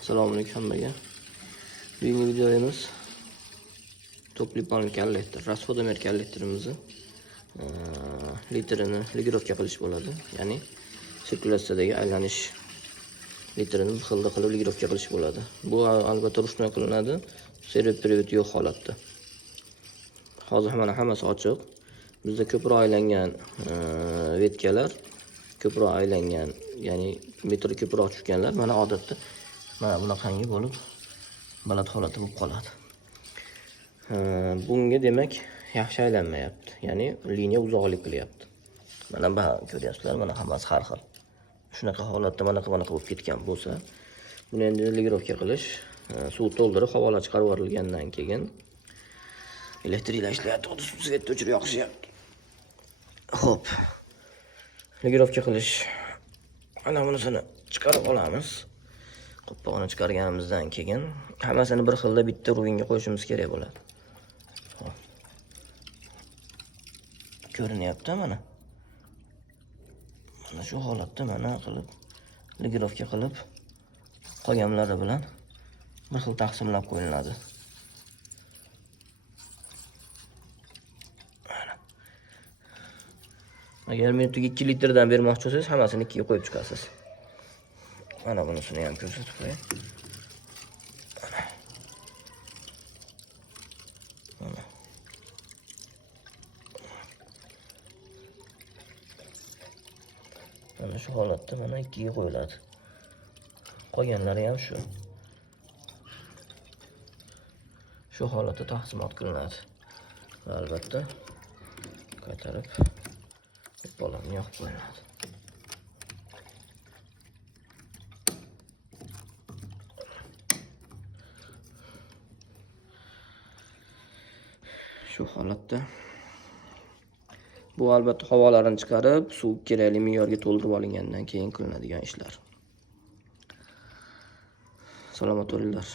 Assalomu alaykum hammaga. Bugungi videomiz tokli panel kollektor, rasvodomer kollektorimizni litrini ligirovka qilish bo'ladi. Ya'ni sirkulyatsiyadagi aylanish litrini bir xilda qilib ligirovka qilish bo'ladi. Bu albatta ruchnoy qilinadi, servis period yo'q holatda. Hozir mana hammasi ochiq. Bizda ko'proq aylangan vetkalar, ko'proq aylangan, ya'ni metr ko'proq tushganlar mana odatda mana bunaqangi bo'lib baland holatda bo'lib qoladi. Bunga demak yaxshi aylanmayapti. Ya'ni liniya uzoqlik qilyapti. Mana bu ko'ryapsizlar, mana hammasi har xil. Shunaqa holatda mana bo'lib ketgan bo'lsa, buni endi ligirovka qilish, suv to'ldirib havola chiqarib yuborilgandan keyin elektriklar ishlayapti, svet o'chirib yoqishyapti. Xo'p. Ligirovka qilish. Mana bunisini chiqarib olamiz. Qo'pqog'ini chiqarganimizdan keyin hammasini bir xilda bitta ruvinga qo'yishimiz kerak bo'ladi. Ko'rinyapti mana. Mana shu holatda mana qilib ligirovka qilib qolganlari bilan bir xil taqsimlab qo'yiladi. Agar minutiga 2 litrdan bermoqchi bo'lsangiz, hammasini 2 ga qo'yib chiqasiz. Mana bunisini ham ko'rsatib qo'yay. Mana shu holatda mana 2 ga qo'yiladi. Qolganlari ham shu. Shu holatda taqsimot qilinadi. Albatta qaytarib bolamni yoqib qo'yiladi. Shu holatda bu albatta havolarini chiqarib, suv kerakli me'yorga to'ldirib olingandan keyin qilinadigan ishlar. Salomat bo'linglar.